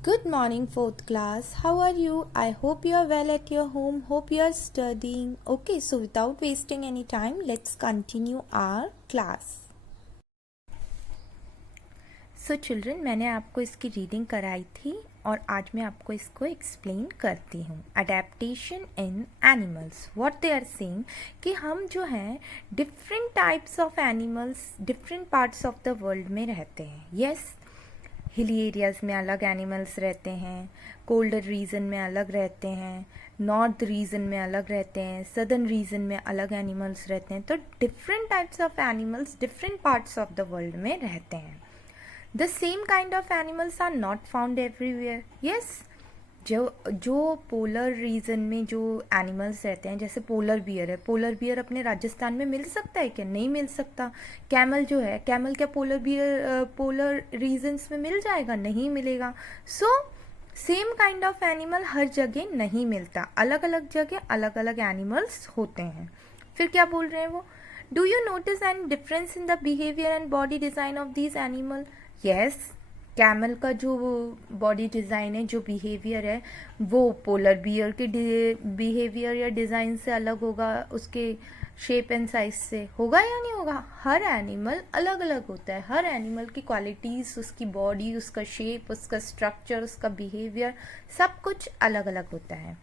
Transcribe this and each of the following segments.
Good morning, fourth class. How are you? I hope you are well at your home. Hope you are studying. Okay, so without wasting any time, let's continue our class. So children, मैंने आपको इसकी reading कराई थी और आज मैं आपको इसको एक्सप्लेन करती हूँ. Adaptation in animals. What they are saying कि हम जो हैं different types of animals different parts of the world में रहते हैं. यस, हिली एरियाज़ में अलग एनिमल्स रहते हैं, कोल्डर रीजन में अलग रहते हैं, नॉर्थ रीजन में अलग रहते हैं, सदर्न रीजन में अलग एनिमल्स रहते हैं. तो different types of animals different parts of the world में रहते हैं. The same kind of animals are not found everywhere. Yes, जो पोलर रीजन में जो एनिमल्स रहते हैं, जैसे पोलर बियर है, पोलर बियर अपने राजस्थान में मिल सकता है क्या? नहीं मिल सकता. कैमल जो है, कैमल क्या पोलर रीजन्स में मिल जाएगा? नहीं मिलेगा. So same kind of animal हर जगह नहीं मिलता, अलग अलग जगह अलग अलग एनिमल्स होते हैं. फिर क्या बोल रहे हैं वो? Do you notice any difference in the behaviour and body design of these animal? Yes, camel का जो बॉडी डिज़ाइन है, जो बिहेवियर है, वो पोलर बियर के बिहेवियर या डिज़ाइन से अलग होगा, उसके शेप एंड साइज से. होगा या नहीं होगा? हर एनिमल अलग अलग होता है. हर एनिमल की क्वालिटीज़, उसकी बॉडी, उसका शेप, उसका स्ट्रक्चर, उसका बिहेवियर, सब कुछ अलग अलग होता है.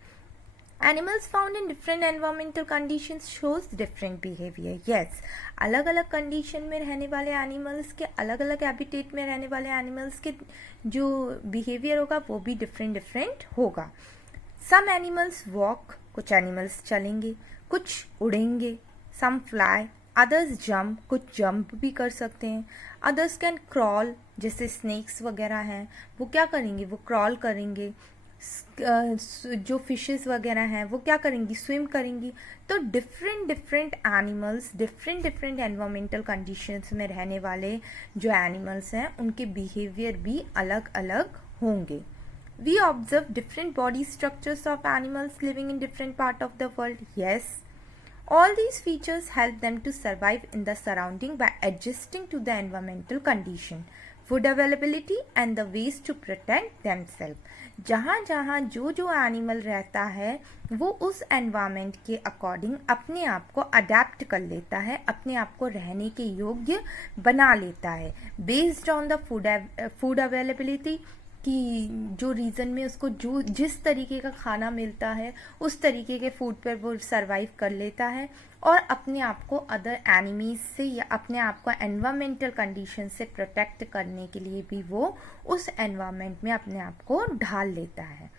Animals found in different environmental conditions shows different behavior. Yes, अलग अलग कंडीशन में रहने वाले एनिमल्स के, अलग अलग हैबिटेट में रहने वाले एनिमल्स के जो बिहेवियर होगा वो भी डिफरेंट होगा. सम एनिमल्स वॉक, कुछ एनिमल्स चलेंगे, कुछ उड़ेंगे. सम फ्लाई, अदर्स जंप, कुछ जंप भी कर सकते हैं. अदर्स कैन क्रॉल, जैसे स्नेक्स वगैरह हैं, वो क्या करेंगे? वो क्रॉल करेंगे. जो फिशेस वगैरह हैं वो क्या करेंगी? स्विम करेंगी. तो different animals different environmental conditions में रहने वाले जो एनिमल्स हैं उनके बिहेवियर भी अलग अलग होंगे. We observe different body structures of animals living in different part of the world. Yes, all these features help them to survive in the surrounding by adjusting to the environmental condition, food availability and the ways to protect themselves. जहाँ जहाँ जो animal रहता है वो उस environment के according अपने आप को अडेप्ट कर लेता है, अपने आप को रहने के योग्य बना लेता है, based on the food availability, कि जो रीजन में उसको जो जिस तरीके का खाना मिलता है उस तरीके के फूड पर वो सरवाइव कर लेता है, और अपने आप को अदर एनिमीज से या अपने आप को एनवायरमेंटल कंडीशन से प्रोटेक्ट करने के लिए भी वो उस एनवायरमेंट में अपने आप को ढाल लेता है.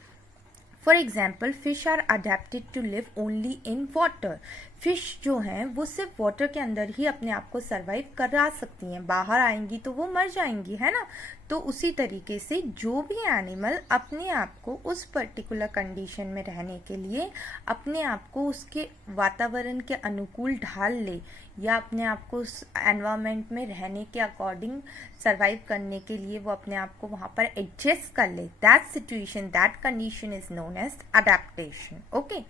For example, fish are adapted to live only in water. Fish जो हैं वो सिर्फ वाटर के अंदर ही अपने आप को सर्वाइव करा सकती हैं, बाहर आएंगी तो वो मर जाएंगी, है ना. तो उसी तरीके से जो भी एनिमल अपने आप को उस पर्टिकुलर कंडीशन में रहने के लिए अपने आप को उसके वातावरण के अनुकूल ढाल ले, या अपने आप को उस एनवायरनमेंट में रहने के अकॉर्डिंग सर्वाइव करने के लिए वो अपने आप को वहाँ पर एडजस्ट कर ले, that situation, that condition is known as adaptation. Okay,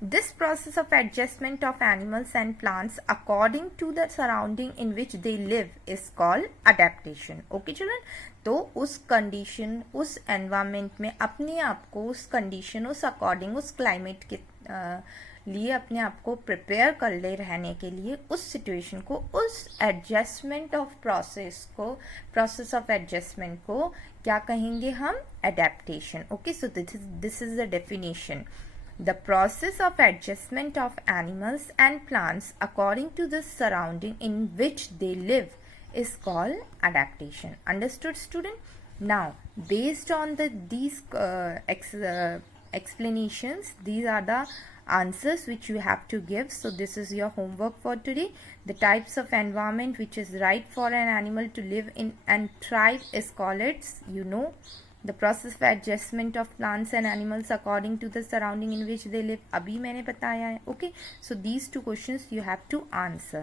this process of adjustment of animals and plants according to the surrounding in which they live is called adaptation. Okay children, तो उस condition, उस environment में अपने आप को उस condition, उस according, उस क्लाइमेट के लिए अपने आप को प्रिपेयर कर ले रहने के लिए, उस सिचुएशन को, उस adjustment of process of adjustment को क्या कहेंगे हम? Adaptation. Okay, so this is the definition. The process of adjustment of animals and plants according to the surrounding in which they live is called adaptation. Understood, student? Now, based on these explanations, these are the answers which you have to give. So this is your homework for today. The types of environment which is right for an animal to live in and thrive is called its, the process of adjustment of plants and animals according to the surrounding in which they live. अभी मैंने बताया है. Okay, so these two questions you have to answer.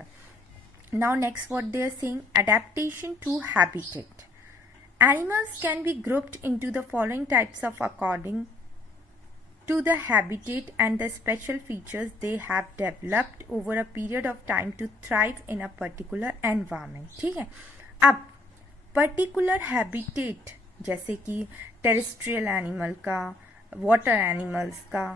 Now next, what they are saying, adaptation to habitat. Animals can be grouped into the following types of according to the habitat and the special features they have developed over a period of time to thrive in a particular environment. ठीक है, अब particular habitat जैसे कि terrestrial animal का, water animals का,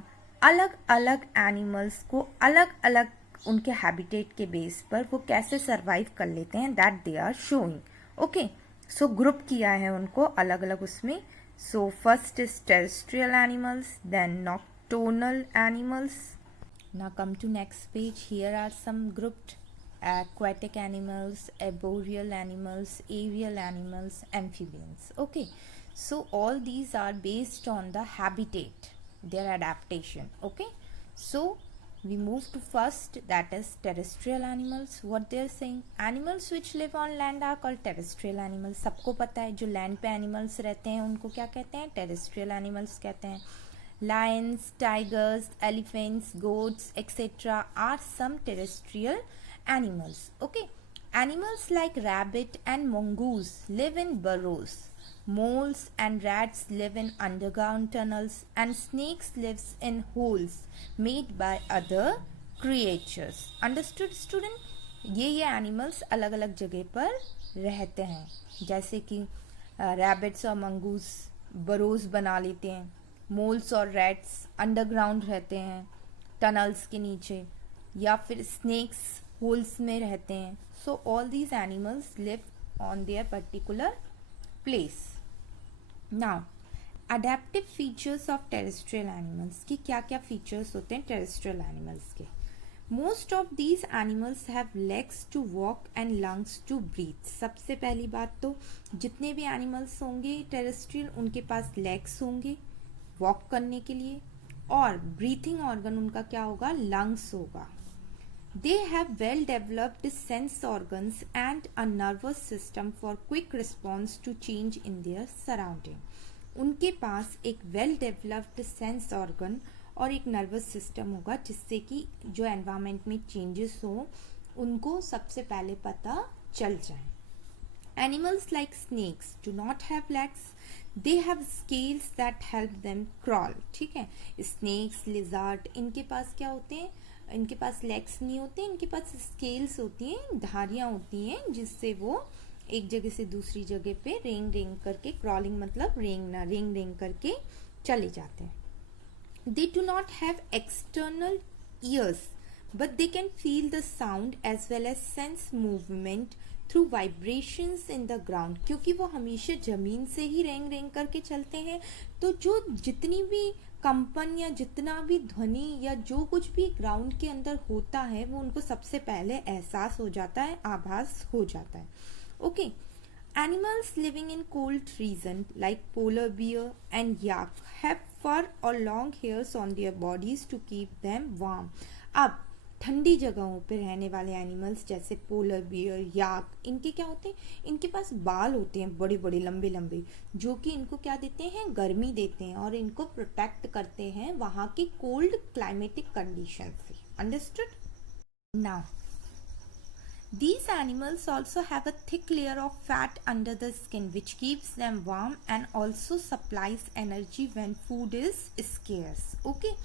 अलग अलग animals को अलग अलग उनके हैबिटेट के बेस पर वो कैसे सरवाइव कर लेते हैं, that they are showing. Okay, so group किया है उनको अलग अलग उसमें. So first is terrestrial animals, then nocturnal animals. Now come to next page. Here are some grouped aquatic animals, arboreal animals, aerial animals, amphibians. Okay, so all these are based on the habitat, their adaptation. Okay, so we move to first, that is terrestrial animals. What they are saying, animals which live on land are called terrestrial animals. सबको पता है जो land पे animals रहते हैं उनको क्या कहते हैं, terrestrial animals कहते हैं. Lions, tigers, elephants, goats, etc. are some terrestrial animals. Okay, animals like rabbit and mongoose live in burrows. Moles and rats live in underground tunnels, and snakes lives in holes made by other creatures. Understood, student? ये animals अलग अलग जगह पर रहते हैं, जैसे कि rabbits और mongoose burrows बना लेते हैं, मोल्स और रैट्स अंडरग्राउंड रहते हैं टनल्स के नीचे, या फिर स्नेक्स होल्स में रहते हैं. So all these animals live on their particular place. Now adaptive features of terrestrial animals की क्या क्या फीचर्स होते हैं टेरेस्ट्रियल एनिमल्स के. Most of these animals have legs to walk and lungs to breathe. सबसे पहली बात तो जितने भी एनिमल्स होंगे टेरेस्ट्रियल उनके पास लेग्स होंगे वॉक करने के लिए, और ब्रीथिंग ऑर्गन उनका क्या होगा, लंग्स होगा. They have well developed sense organs and a nervous system for quick response to change in their surrounding. उनके पास एक वेल डेवलप्ड सेंस ऑर्गन और एक नर्वस सिस्टम होगा जिससे कि जो एनवायरमेंट में चेंजेस हो उनको सबसे पहले पता चल जाए. Animals like snakes do not have legs. They have scales that help them crawl. ठीक है, snakes, lizard, इनके पास क्या होते हैं, इनके पास legs नहीं होते, इनके पास scales होती हैं, धारियाँ होती हैं जिससे वो एक जगह से दूसरी जगह पे रेंग रेंग करके, crawling मतलब रेंगना, रेंग रेंग करके चले जाते हैं. They do not have external ears, but they can feel the sound as well as sense movement through vibrations in the ground. क्योंकि वो हमेशा जमीन से ही रेंग रेंग करके चलते हैं, तो जो जितनी भी कंपन या जितना भी ध्वनि या जो कुछ भी ग्राउंड के अंदर होता है वो उनको सबसे पहले एहसास हो जाता है, आभास हो जाता है. Okay, animals living in cold region like polar bear and yak have fur और long hairs on their bodies to keep them warm. अब ठंडी जगहों पे रहने वाले एनिमल्स जैसे पोलर बियर, याक, इनके क्या होते हैं, इनके पास बाल होते हैं बड़े बड़े लंबे लंबे, जो कि इनको क्या देते हैं, गर्मी देते हैं और इनको प्रोटेक्ट करते हैं वहाँ की कोल्ड क्लाइमेटिक कंडीशन से. Understood? Now these animals also have a thick layer of fat under the skin which keeps them warm and also supplies energy when food is scarce. Okay,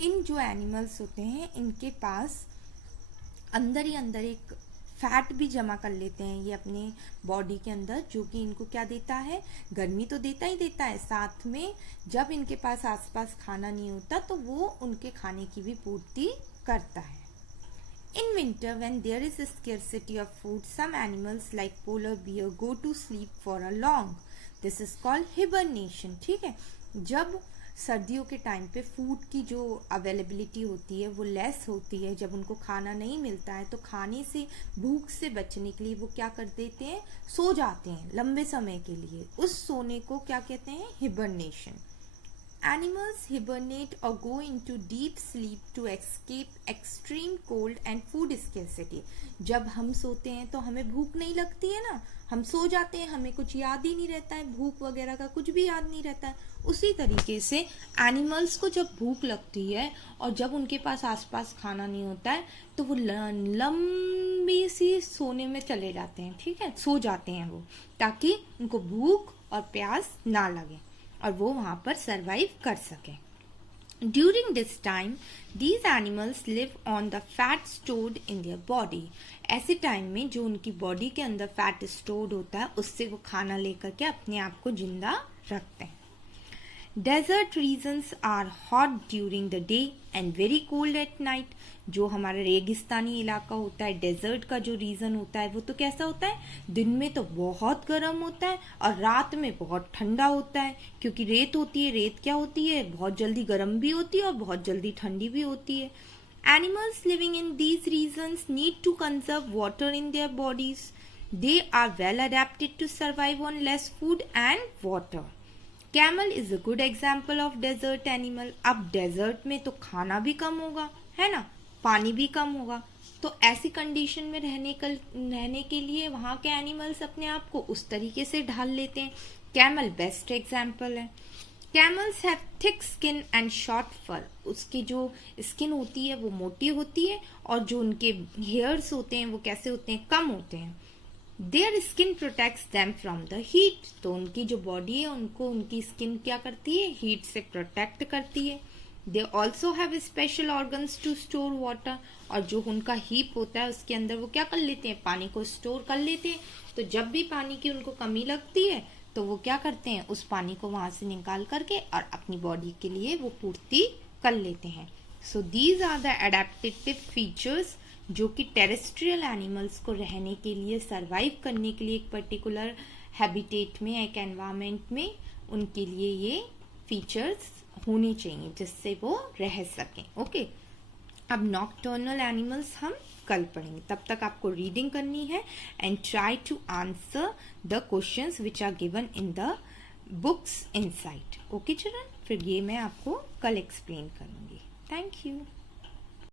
इन जो animals होते हैं इनके पास अंदर ही अंदर एक fat भी जमा कर लेते हैं ये अपने बॉडी के अंदर, जो कि इनको क्या देता है, गर्मी तो देता ही देता है, साथ में जब इनके पास आसपास खाना नहीं होता तो वो उनके खाने की भी पूर्ति करता है. In winter, when there is a scarcity of food, some animals like polar bear go to sleep for a long. This is called hibernation. ठीक है, जब सर्दियों के टाइम पे फूड की जो अवेलेबिलिटी होती है वो लेस होती है, जब उनको खाना नहीं मिलता है तो खाने से, भूख से बचने के लिए वो क्या कर देते हैं, सो जाते हैं लंबे समय के लिए. उस सोने को क्या कहते हैं, hibernation. Animals hibernate or go into deep sleep to escape extreme cold and food scarcity. जब हम सोते हैं तो हमें भूख नहीं लगती है ना, हम सो जाते हैं, हमें कुछ याद ही नहीं रहता है, भूख वगैरह का कुछ भी याद नहीं रहता है. उसी तरीके से एनिमल्स को जब भूख लगती है और जब उनके पास आसपास खाना नहीं होता है तो वो लंबी सी सोने में चले जाते हैं. ठीक है, सो जाते हैं वो, ताकि उनको भूख और प्यास ना लगे और वो वहाँ पर सरवाइव कर सके. During this time, these animals live on the fat stored in their body. ऐसे टाइम में जो उनकी बॉडी के अंदर फैट स्टोर्ड होता है उससे वो खाना लेकर के अपने आप को जिंदा रखते हैं. Desert regions are hot during the day and very cold at night. जो हमारा रेगिस्तानी इलाका होता है, डेजर्ट का जो रीजन होता है वो तो कैसा होता है, दिन में तो बहुत गर्म होता है और रात में बहुत ठंडा होता है, क्योंकि रेत होती है. रेत क्या होती है, बहुत जल्दी गर्म भी होती है और बहुत जल्दी ठंडी भी होती है. Animals living in these regions need to conserve water in their bodies. They are well adapted to survive on less food and water. Camel is a good example of desert animal. अब desert में तो खाना भी कम होगा, है ना, पानी भी कम होगा, तो ऐसी कंडीशन में रहने के लिए वहाँ के एनिमल्स अपने आप को उस तरीके से ढाल लेते हैं. कैमल बेस्ट एग्जाम्पल है. Camels have thick skin and short fur. उसकी जो स्किन होती है वो मोटी होती है और जो उनके हेयर्स होते हैं वो कैसे होते हैं, कम होते हैं. Their skin protects them from the heat. तो उनकी जो बॉडी है उनको उनकी स्किन क्या करती है, हीट से प्रोटेक्ट करती है. They also have special organs to store water. और जो उनका हीप होता है उसके अंदर वो क्या कर लेते हैं, पानी को स्टोर कर लेते हैं. तो जब भी पानी की उनको कमी लगती है तो वो क्या करते हैं, उस पानी को वहां से निकाल करके और अपनी बॉडी के लिए वो पूर्ति कर लेते हैं. So these are the adaptive features जो कि टेरेस्ट्रियल एनिमल्स को रहने के लिए, सरवाइव करने के लिए एक पर्टिकुलर हैबिटेट में, एक एनवायरमेंट में उनके लिए ये फीचर्स होनी चाहिए जिससे वो रह सकें. ओके, अब नॉकटर्नल एनिमल्स हम कल पढ़ेंगे. तब तक आपको रीडिंग करनी है and try to answer the questions which are given in the books inside. Okay children, फिर ये मैं आपको कल एक्सप्लेन करूंगी. Thank you.